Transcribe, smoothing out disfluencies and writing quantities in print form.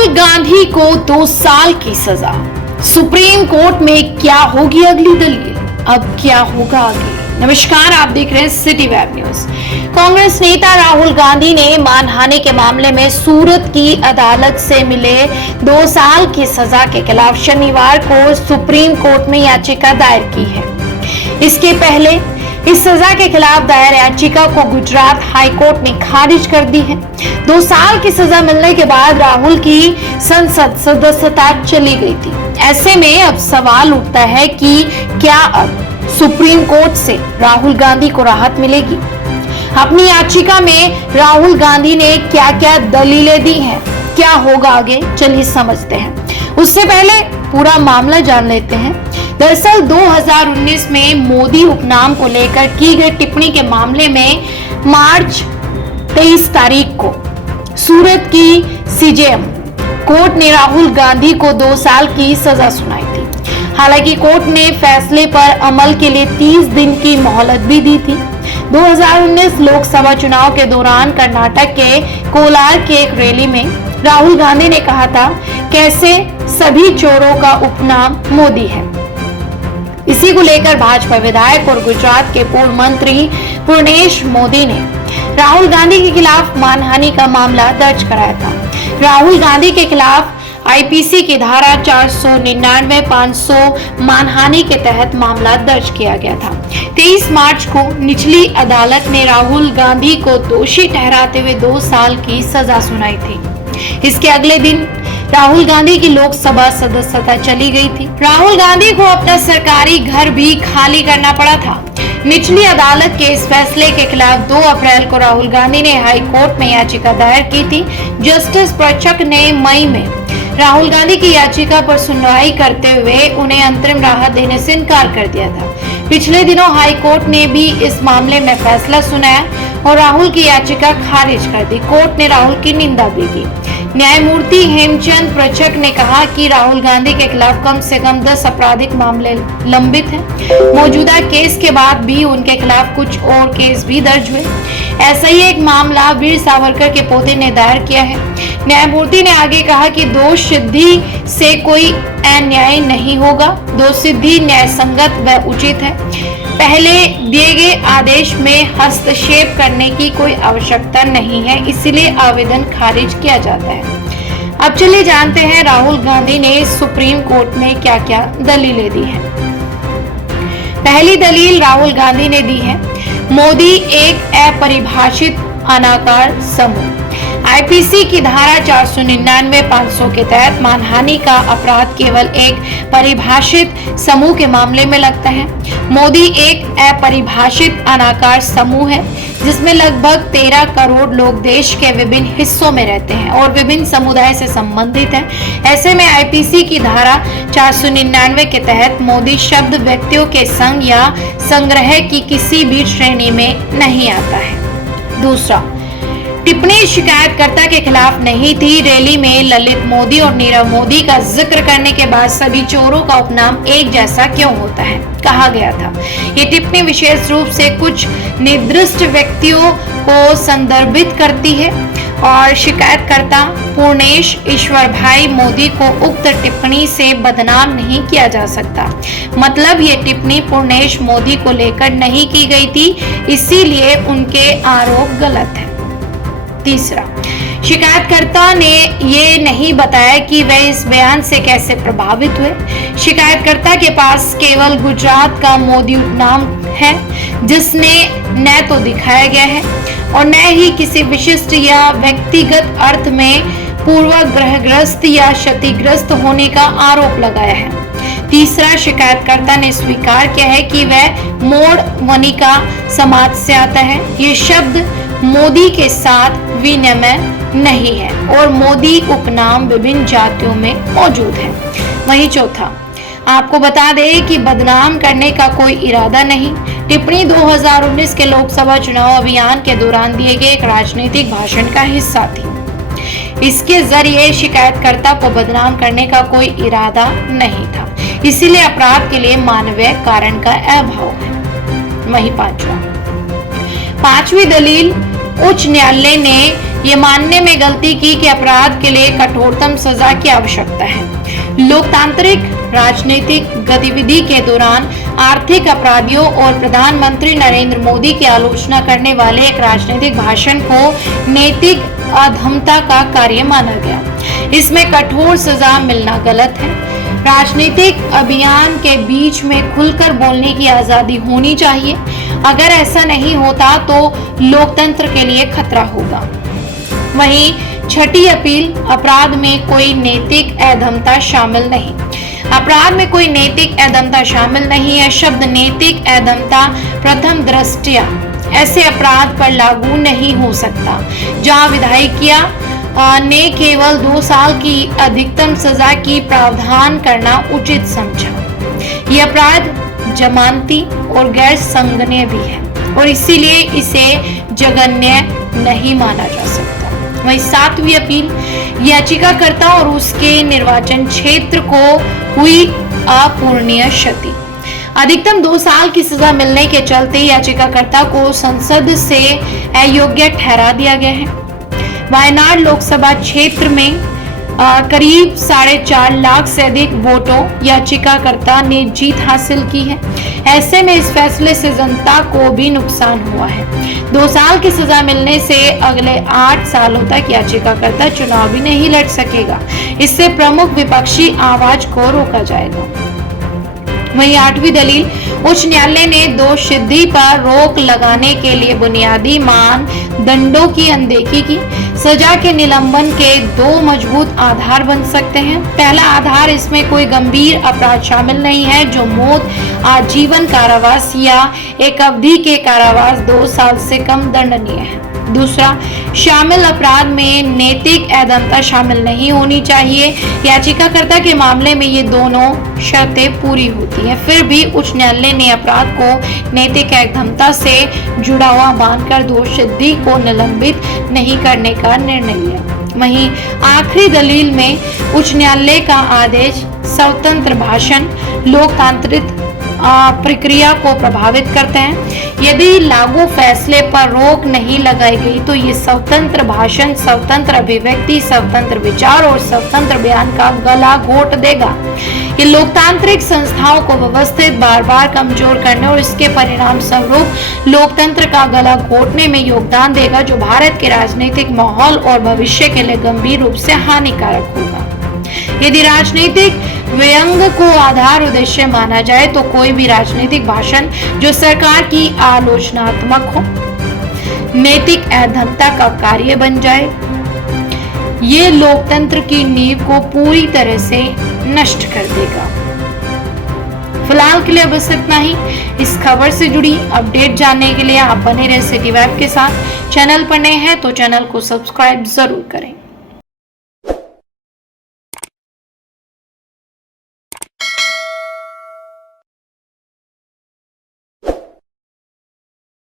राहुल गांधी को 2 साल की सजा। सुप्रीम कोर्ट में क्या होगी अगली दलील? अब क्या होगा आगे? नमस्कार, आप देख रहे हैं सिटी वेब न्यूज। कांग्रेस नेता राहुल गांधी ने मानहानि के मामले में सूरत की अदालत से मिले 2 साल की सजा के खिलाफ शनिवार को सुप्रीम कोर्ट में याचिका दायर की है। इसके पहले इस सजा के खिलाफ दायर याचिका को गुजरात हाई कोर्ट ने खारिज कर दी है। 2 साल की सजा मिलने के बाद राहुल की संसद सदस्यता चली गई थी। ऐसे में अब सवाल उठता है कि क्या अब सुप्रीम कोर्ट से राहुल गांधी को राहत मिलेगी? अपनी याचिका में राहुल गांधी ने क्या क्या दलीलें दी हैं, क्या होगा आगे, चलिए समझते हैं। उससे पहले पूरा मामला जान लेते हैं। दरअसल 2019 में मोदी उपनाम को लेकर की गई टिप्पणी के मामले में मार्च 23 तारीख को सूरत की सीजेएम कोर्ट ने राहुल गांधी को 2 साल की सजा सुनाई थी। हालांकि कोर्ट ने फैसले पर अमल के लिए 30 दिन की मोहलत भी दी थी। 2019 लोकसभा चुनाव के दौरान कर्नाटक के कोलार के एक रैली में राहुल गांधी ने कहा था, कैसे सभी चोरों का उपनाम मोदी है। इसी को लेकर भाजपा विधायक और गुजरात के पूर्व मंत्री पूर्णेश मोदी ने राहुल गांधी के खिलाफ मानहानि का मामला दर्ज कराया था। राहुल गांधी के खिलाफ आईपीसी की धारा 499, 500 मानहानि के तहत मामला दर्ज किया गया था। 23 मार्च को निचली अदालत ने राहुल गांधी को दोषी ठहराते हुए 2 साल की सजा सुनाई थी। इसके अगले दिन राहुल गांधी की लोकसभा सदस्यता चली गई थी। राहुल गांधी को अपना सरकारी घर भी खाली करना पड़ा था। निचली अदालत के इस फैसले के खिलाफ 2 अप्रैल को राहुल गांधी ने हाई कोर्ट में याचिका दायर की थी। जस्टिस प्रचक ने मई में राहुल गांधी की याचिका पर सुनवाई करते हुए उन्हें अंतरिम राहत देने से इनकार कर दिया था। पिछले दिनों हाई कोर्ट ने भी इस मामले में फैसला सुनाया और राहुल की याचिका खारिज कर दी। कोर्ट ने राहुल की निंदा भी की। न्यायमूर्ति हेमचंद प्रचक ने कहा कि राहुल गांधी के खिलाफ कम से कम 10 आपराधिक मामले लंबित हैं। मौजूदा केस के बाद भी उनके खिलाफ कुछ और केस भी दर्ज हुए। ऐसा ही एक मामला वीर सावरकर के पोते ने दायर किया है। न्यायमूर्ति ने आगे कहा कि दोष सिद्धि से कोई अन्याय नहीं होगा। दोष सिद्धि न्याय संगत व उचित है। पहले दिए गए आदेश में हस्तक्षेप करने की कोई आवश्यकता नहीं है, इसलिए आवेदन खारिज किया जाता है। अब चलिए जानते हैं राहुल गांधी ने सुप्रीम कोर्ट में क्या क्या दलीलें दी हैं। पहली दलील राहुल गांधी ने दी है, मोदी एक अपरिभाषित अनाकार समूह। आईपीसी की धारा 499, 500 के तहत मानहानि का अपराध केवल एक परिभाषित समूह के मामले में लगता है। मोदी एक अपरिभाषित अनाकार समूह है जिसमें लगभग 13 करोड़ लोग देश के विभिन्न हिस्सों में रहते हैं और विभिन्न समुदाय से संबंधित है। ऐसे में आईपीसी की धारा 499 के तहत मोदी शब्द व्यक्तियों के संघ या संग्रह की किसी भी श्रेणी में नहीं आता है। दूसरा, टिप्पणी शिकायतकर्ता के खिलाफ नहीं थी। रैली में ललित मोदी और नीरव मोदी का जिक्र करने के बाद सभी चोरों का उपनाम एक जैसा क्यों होता है, कहा गया था। ये टिप्पणी विशेष रूप से कुछ निर्दिष्ट व्यक्तियों को संदर्भित करती है और शिकायतकर्ता पूर्णेश ईश्वर भाई मोदी को उक्त टिप्पणी से बदनाम नहीं किया जा सकता। मतलब ये टिप्पणी पूर्णेश मोदी को लेकर नहीं की गई थी, इसीलिए उनके आरोप गलत है। तीसरा, शिकायतकर्ता ने ये नहीं बताया कि वे इस बयान से कैसे प्रभावित हुए। शिकायतकर्ता के पास केवल गुजरात का मोदी उपनाम है जिसने न तो दिखाया गया है और न ही किसी विशिष्ट या व्यक्तिगत अर्थ में पूर्वग्रहग्रस्त या क्षतिग्रस्त होने का आरोप लगाया है। तीसरा, शिकायतकर्ता ने स्वीकार किया है कि वह मोड़ वनिका समाज से आता है। ये शब्द मोदी के साथ विनिमय नहीं है और मोदी उपनाम विभिन्न जातियों में मौजूद है। वहीं चौथा, आपको बता दें कि बदनाम करने का कोई इरादा नहीं। टिप्पणी 2019 के लोकसभा चुनाव अभियान के दौरान दिए गए एक राजनीतिक भाषण का हिस्सा थी। इसके जरिए शिकायतकर्ता को बदनाम करने का कोई इरादा नहीं था, इसीलिए अपराध के लिए मानवीय कारण का अभाव है। वहीं पांचवी दलील, उच्च न्यायालय ने ये मानने में गलती की कि अपराध के लिए कठोरतम सजा की आवश्यकता है। लोकतांत्रिक राजनीतिक गतिविधि के दौरान आर्थिक अपराधियों और प्रधानमंत्री नरेंद्र मोदी की आलोचना करने वाले एक राजनीतिक भाषण को नैतिक अधमता का कार्य माना गया। इसमें कठोर सजा मिलना गलत है। राजनीतिक अभियान के बीच में खुलकर बोलने की आजादी होनी चाहिए। अगर ऐसा नहीं होता तो लोकतंत्र के लिए खतरा होगा। वहीं छठी अपील, अपराध में कोई नैतिक अधमता शामिल नहीं। अपराध में कोई नैतिक अधमता शामिल नहीं है। शब्द नैतिक अधमता प्रथम दृष्टया ऐसे अपराध पर लागू नहीं हो सकता जहां विधायिका ने केवल 2 साल की अधिकतम सजा की प्रावधान करना उचित समझा। यह अपराध जमानती और गैर संज्ञेय भी है और इसीलिए इसे जघन्य नहीं माना जा सकता। वहीं 7वीं अपील, याचिकाकर्ता और उसके निर्वाचन क्षेत्र को हुई अपूरणीय क्षति। अधिकतम 2 साल की सजा मिलने के चलते याचिकाकर्ता को संसद से अयोग्य ठहरा दिया गया है। वायनाड लोकसभा क्षेत्र में करीब 4.5 लाख से अधिक वोटों याचिकाकर्ता ने जीत हासिल की है। ऐसे में इस फैसले से जनता को भी नुकसान हुआ है। 2 साल की सजा मिलने से अगले 8 सालों तक याचिकाकर्ता चुनाव भी नहीं लड़ सकेगा। इससे प्रमुख विपक्षी आवाज को रोका जाएगा। वहीं 8वीं दलील, उच्च न्यायालय ने दोष सिद्धि पर रोक लगाने के लिए बुनियादी मानदंडों की अनदेखी की। सजा के निलंबन के 2 मजबूत आधार बन सकते हैं। पहला आधार, इसमें कोई गंभीर अपराध शामिल नहीं है जो मौत, आजीवन कारावास या एक अवधि के कारावास 2 साल से कम दंडनीय है। दूसरा, शामिल अपराध में नैतिक अधमता शामिल नहीं होनी चाहिए। याचिकाकर्ता के मामले में ये दोनों शर्तें पूरी होती हैं, फिर भी उच्च न्यायालय ने अपराध को नैतिक अधमता से जुड़ा हुआ मानकर दोष सिद्धि को निलंबित नहीं करने का निर्णय लिया। वहीं आखिरी दलील में उच्च न्यायालय का आदेश स्वतंत्र भाषण लोकतांत्रिक प्रक्रिया को प्रभावित करते हैं। यदि लागू फैसले पर रोक नहीं लगाई गई तो ये स्वतंत्र भाषण, स्वतंत्र अभिव्यक्ति, स्वतंत्र विचार और स्वतंत्र बयान का गला घोट देगा। ये लोकतांत्रिक संस्थाओं को व्यवस्थित बार बार कमजोर करने और इसके परिणाम स्वरूप लोकतंत्र का गला घोटने में योगदान देगा, जो भारत के राजनीतिक माहौल और भविष्य के लिए गंभीर रूप से हानिकारक होगा। यदि राजनीतिक व्यंग को आधार उद्देश्य माना जाए तो कोई भी राजनीतिक भाषण जो सरकार की आलोचनात्मक हो, नैतिक अधमता का कार्य बन जाए, ये लोकतंत्र की नींव को पूरी तरह से नष्ट कर देगा। फिलहाल के लिए बस इतना ही। इस खबर से जुड़ी अपडेट जानने के लिए आप बने रहे सिटी वेब के साथ। चैनल पर नए हैं तो चैनल को सब्सक्राइब जरूर करें।